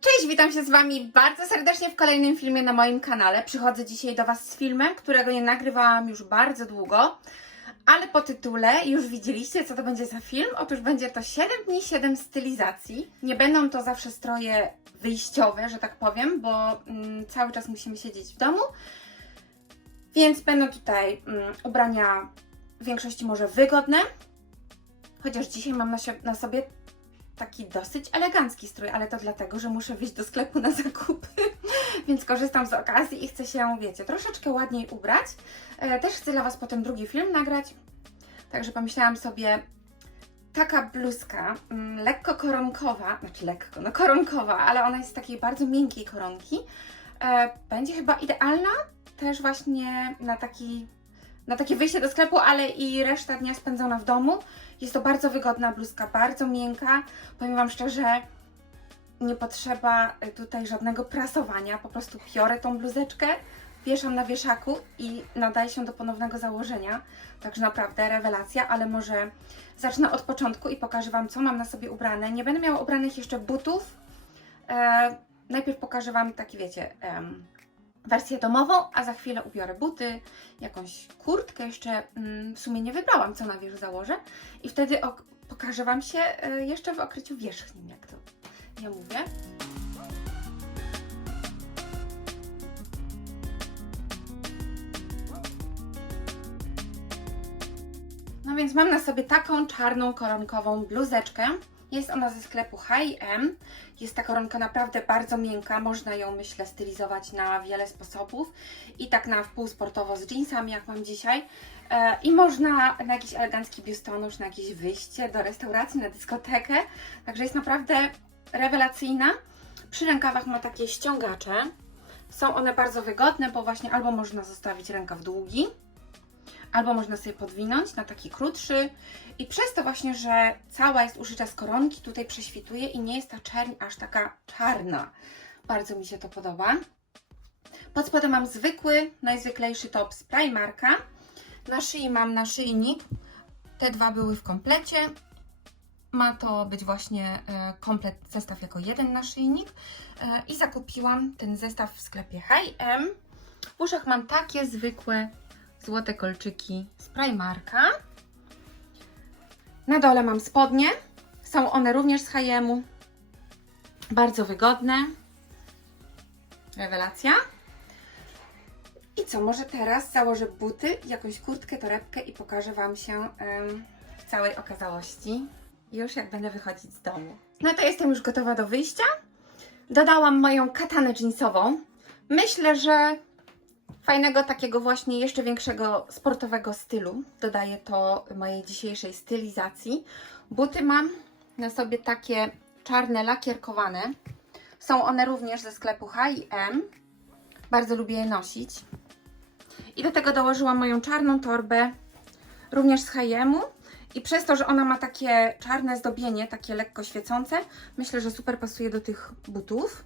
Cześć, witam się z Wami bardzo serdecznie w kolejnym filmie na moim kanale. Przychodzę dzisiaj do Was z filmem, którego nie nagrywałam już bardzo długo, ale po tytule już widzieliście, co to będzie za film. Otóż będzie to 7 dni, 7 stylizacji. Nie będą to zawsze stroje wyjściowe, że tak powiem, bo mm, cały czas musimy siedzieć w domu, więc będą tutaj mm, ubrania w większości może wygodne, chociaż dzisiaj mam na, na sobie taki dosyć elegancki strój, ale to dlatego, że muszę wyjść do sklepu na zakupy, więc korzystam z okazji i chcę się, wiecie, troszeczkę ładniej ubrać. E, też chcę dla Was potem drugi film nagrać, także pomyślałam sobie, taka bluzka, mm, lekko koronkowa, znaczy lekko, no koronkowa, ale ona jest z takiej bardzo miękkiej koronki, e, będzie chyba idealna też właśnie na taki na takie wyjście do sklepu, ale i reszta dnia spędzona w domu. Jest to bardzo wygodna bluzka, bardzo miękka. Powiem Wam szczerze, nie potrzeba y, tutaj żadnego prasowania. Po prostu biorę tą bluzeczkę, wieszam na wieszaku i nadaje się do ponownego założenia. Także naprawdę rewelacja, ale może zacznę od początku i pokażę Wam, co mam na sobie ubrane. Nie będę miała ubranych jeszcze butów. E, najpierw pokażę Wam taki, wiecie, em, wersję domową, a za chwilę ubiorę buty, jakąś kurtkę jeszcze mm, w sumie nie wybrałam, co na wierzch założę i wtedy ok- pokażę Wam się e, jeszcze w okryciu wierzchnim, jak to ja mówię. No więc mam na sobie taką czarną koronkową bluzeczkę. Jest ona ze sklepu H&M. Jest ta koronka naprawdę bardzo miękka, można ją myślę stylizować na wiele sposobów. I tak na wpół sportowo z jeansami jak mam dzisiaj. E, i można na jakiś elegancki biustonosz, na jakieś wyjście do restauracji, na dyskotekę, także jest naprawdę rewelacyjna. Przy rękawach ma takie ściągacze, są one bardzo wygodne, bo właśnie albo można zostawić rękaw długi, albo można sobie podwinąć na taki krótszy i przez to właśnie, że cała jest uszyta z koronki, tutaj prześwituje i nie jest ta czerń aż taka czarna. Bardzo mi się to podoba. Pod spodem mam zwykły, najzwyklejszy top z Primarka. Na szyi mam naszyjnik. Te dwa były w komplecie. Ma to być właśnie e, komplet, zestaw jako jeden naszyjnik. E, I zakupiłam ten zestaw w sklepie H&M. W uszach mam takie zwykłe złote kolczyki z Primarka. Na dole mam spodnie. Są one również z H&M-u. Bardzo wygodne. Rewelacja. I co, może teraz założę buty, jakąś kurtkę, torebkę i pokażę Wam się em, w całej okazałości. Już jak będę wychodzić z domu. No to jestem już gotowa do wyjścia. Dodałam moją katanę jeansową. Myślę, że fajnego, takiego właśnie jeszcze większego sportowego stylu. Dodaje to mojej dzisiejszej stylizacji. Buty mam na sobie takie czarne, lakierkowane. Są one również ze sklepu H&M. Bardzo lubię je nosić. I do tego dołożyłam moją czarną torbę, również z H&M-u. I przez to, że ona ma takie czarne zdobienie, takie lekko świecące, myślę, że super pasuje do tych butów.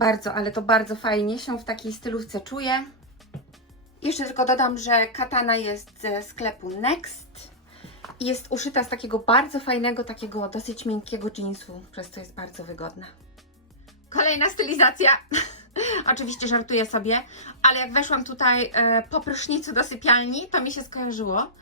Bardzo, ale to bardzo fajnie się w takiej stylówce czuję. Jeszcze tylko dodam, że katana jest ze sklepu Next jest uszyta z takiego bardzo fajnego, takiego dosyć miękkiego jeansu, przez co jest bardzo wygodna. Kolejna stylizacja. Oczywiście żartuję sobie, ale jak weszłam tutaj e, po prysznicu do sypialni, to mi się skojarzyło,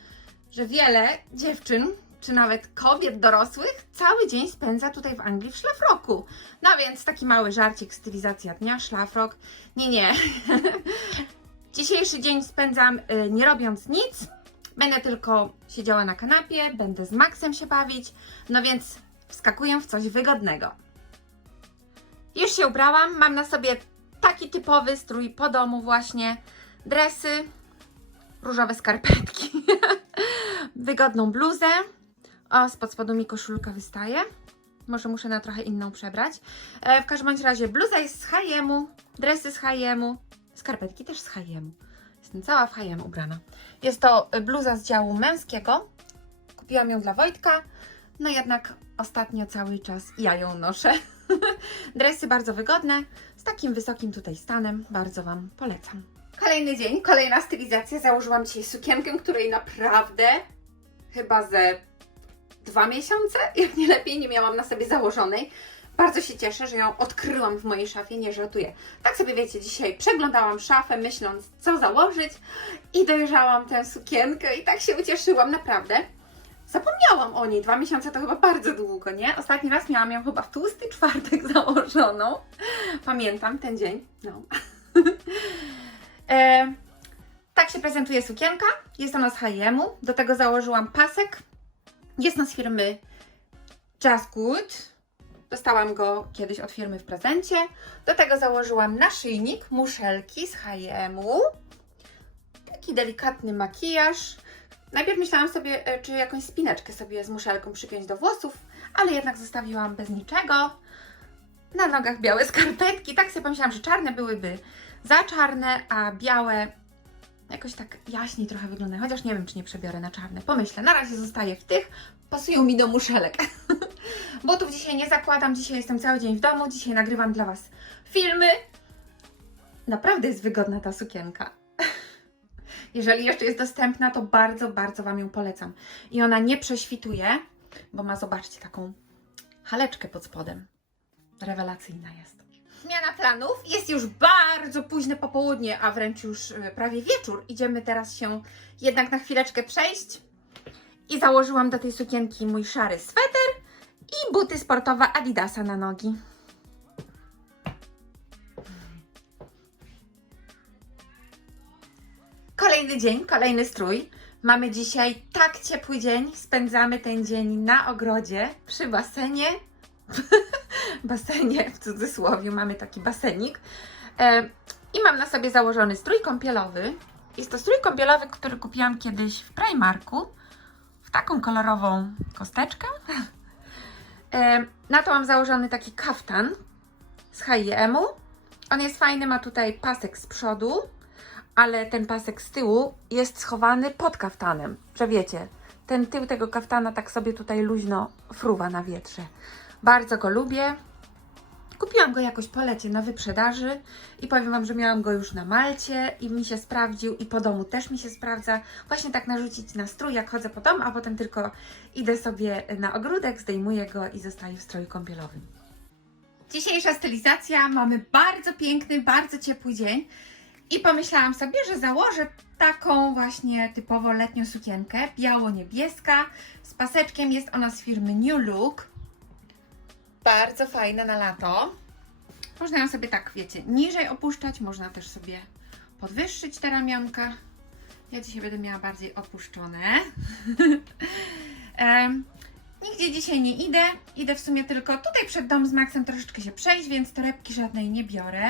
że wiele dziewczyn, czy nawet kobiet dorosłych, cały dzień spędza tutaj w Anglii w szlafroku. No więc taki mały żarcik, stylizacja dnia, szlafrok. Nie, nie. Dzisiejszy dzień spędzam y, nie robiąc nic. Będę tylko siedziała na kanapie, będę z Maxem się bawić, no więc wskakuję w coś wygodnego. Już się ubrałam, mam na sobie taki typowy strój po domu właśnie. Dresy, różowe skarpetki, wygodną bluzę. O, spod spodu mi koszulka wystaje. Może muszę na trochę inną przebrać. E, w każdym bądź razie bluza jest z H&M-u, dresy z H&M-u, skarpetki też z H&M-u. Jestem cała w H&M ubrana. Jest to bluza z działu męskiego. Kupiłam ją dla Wojtka, no jednak ostatnio cały czas ja ją noszę. Dresy bardzo wygodne, z takim wysokim tutaj stanem. Bardzo Wam polecam. Kolejny dzień, kolejna stylizacja. Założyłam dzisiaj sukienkę, której naprawdę chyba ze dwa miesiące, jak nie lepiej, nie miałam na sobie założonej. Bardzo się cieszę, że ją odkryłam w mojej szafie, nie żartuję. Tak sobie wiecie, dzisiaj przeglądałam szafę, myśląc co założyć i dojrzałam tę sukienkę i tak się ucieszyłam, naprawdę. Zapomniałam o niej, dwa miesiące to chyba bardzo długo, nie? Ostatni raz miałam ją chyba w tłusty czwartek założoną. Pamiętam ten dzień, no. e, tak się prezentuje sukienka, jest ona z H&M-u, do tego założyłam pasek, jest ona z firmy Just Good. Dostałam go kiedyś od firmy w prezencie. Do tego założyłam naszyjnik, muszelki z H&M-u. Taki delikatny makijaż. Najpierw myślałam sobie, e, czy jakąś spineczkę sobie z muszelką przypiąć do włosów, ale jednak zostawiłam bez niczego. Na nogach białe skarpetki. Tak sobie pomyślałam, że czarne byłyby za czarne, a białe jakoś tak jaśniej trochę wyglądają. Chociaż nie wiem, czy nie przebiorę na czarne. Pomyślę, na razie zostaję w tych. Pasują mi do muszelek. Butów dzisiaj nie zakładam, dzisiaj jestem cały dzień w domu, dzisiaj nagrywam dla Was filmy. Naprawdę jest wygodna ta sukienka. Jeżeli jeszcze jest dostępna, to bardzo, bardzo Wam ją polecam. I ona nie prześwituje, bo ma, zobaczcie, taką haleczkę pod spodem. Rewelacyjna jest. Zmiana planów. Jest już bardzo późne popołudnie, a wręcz już e, prawie wieczór. Idziemy teraz się jednak na chwileczkę przejść. I założyłam do tej sukienki mój szary sweter i buty sportowe Adidasa na nogi. Kolejny dzień, kolejny strój. Mamy dzisiaj tak ciepły dzień. Spędzamy ten dzień na ogrodzie przy basenie. basenie w cudzysłowie, mamy taki basenik. E, I mam na sobie założony strój kąpielowy. Jest to strój kąpielowy, który kupiłam kiedyś w Primarku. W taką kolorową kosteczkę. E, na to mam założony taki kaftan z H&M-u. On jest fajny, ma tutaj pasek z przodu, ale ten pasek z tyłu jest schowany pod kaftanem, że wiecie, ten tył tego kaftana tak sobie tutaj luźno fruwa na wietrze. Bardzo go lubię. Kupiłam go jakoś po lecie na wyprzedaży i powiem Wam, że miałam go już na Malcie i mi się sprawdził i po domu też mi się sprawdza. Właśnie tak narzucić na strój, jak chodzę po domu, a potem tylko idę sobie na ogródek, zdejmuję go i zostaję w stroju kąpielowym. Dzisiejsza stylizacja, mamy bardzo piękny, bardzo ciepły dzień i pomyślałam sobie, że założę taką właśnie typowo letnią sukienkę, biało-niebieska, z paseczkiem, jest ona z firmy New Look. Bardzo fajne na lato. Można ją sobie tak, wiecie, niżej opuszczać, można też sobie podwyższyć te ramionka. Ja dzisiaj będę miała bardziej opuszczone. Em, Nigdzie dzisiaj nie idę. Idę w sumie tylko tutaj przed dom z Maxem troszeczkę się przejść, więc torebki żadnej nie biorę.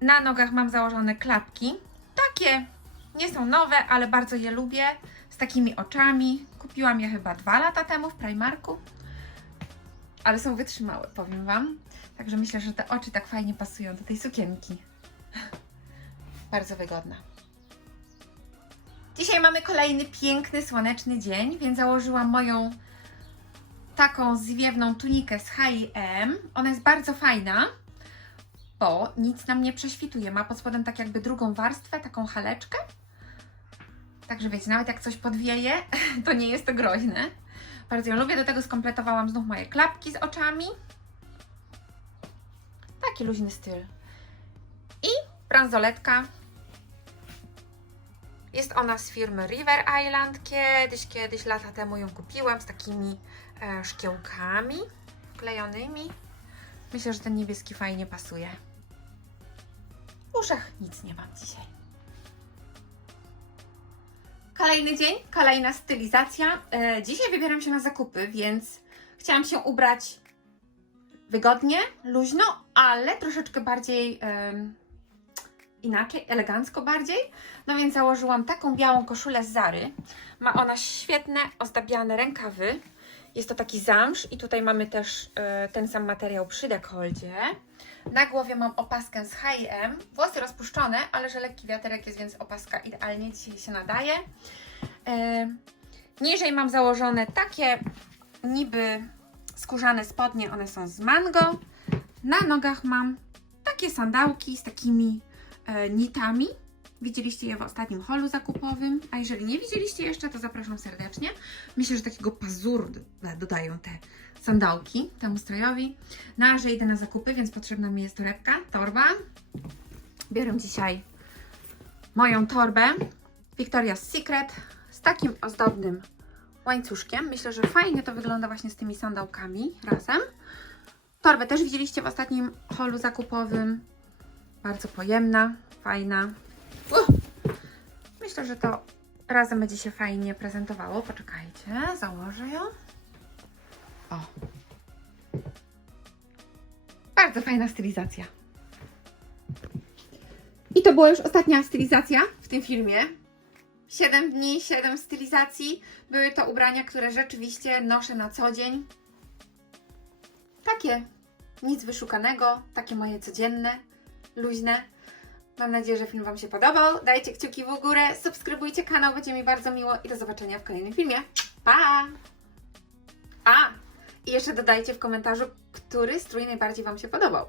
Na nogach mam założone klapki. Takie nie są nowe, ale bardzo je lubię. Z takimi oczami. Kupiłam je chyba dwa lata temu w Primarku. Ale są wytrzymałe, powiem Wam. Także myślę, że te oczy tak fajnie pasują do tej sukienki. Bardzo wygodna. Dzisiaj mamy kolejny piękny, słoneczny dzień, więc założyłam moją taką zwiewną tunikę z H&M. Ona jest bardzo fajna, bo nic nam nie prześwituje. Ma pod spodem tak jakby drugą warstwę, taką haleczkę. Także wiecie, nawet jak coś podwieje, to nie jest to groźne. Bardzo ją lubię. Do tego skompletowałam znów moje klapki z oczami. Taki luźny styl. I bransoletka. Jest ona z firmy River Island. Kiedyś, kiedyś, lata temu ją kupiłam z takimi e, szkiełkami wklejonymi. Myślę, że ten niebieski fajnie pasuje. W uszach nic nie mam dzisiaj. Kolejny dzień, kolejna stylizacja. E, dzisiaj wybieram się na zakupy, więc chciałam się ubrać wygodnie, luźno, ale troszeczkę bardziej inaczej, elegancko bardziej. No więc założyłam taką białą koszulę z Zary. Ma ona świetne, ozdabiane rękawy. Jest to taki zamsz i tutaj mamy też e, ten sam materiał przy dekoldzie. Na głowie mam opaskę z H&M. Włosy rozpuszczone, ale że lekki wiaterek jest, więc opaska idealnie dzisiaj się nadaje. E, niżej mam założone takie niby skórzane spodnie, one są z mango. Na nogach mam takie sandałki z takimi e, nitami. Widzieliście je w ostatnim holu zakupowym, a jeżeli nie widzieliście jeszcze, to zapraszam serdecznie. Myślę, że takiego pazuru d- dodają te sandałki temu strojowi. No, a że idę na zakupy, więc potrzebna mi jest torebka, torba. Biorę dzisiaj moją torbę Victoria's Secret z takim ozdobnym łańcuszkiem. Myślę, że fajnie to wygląda właśnie z tymi sandałkami razem. Torbę też widzieliście w ostatnim holu zakupowym. Bardzo pojemna, fajna. Myślę, że to razem będzie się fajnie prezentowało. Poczekajcie, założę ją. O. Bardzo fajna stylizacja. I to była już ostatnia stylizacja w tym filmie. 7 dni, 7 stylizacji. Były to ubrania, które rzeczywiście noszę na co dzień. Takie, nic wyszukanego, takie moje codzienne, luźne. Mam nadzieję, że film Wam się podobał. Dajcie kciuki w górę, subskrybujcie kanał, będzie mi bardzo miło i do zobaczenia w kolejnym filmie. Pa! A! I jeszcze dodajcie w komentarzu, który strój najbardziej Wam się podobał.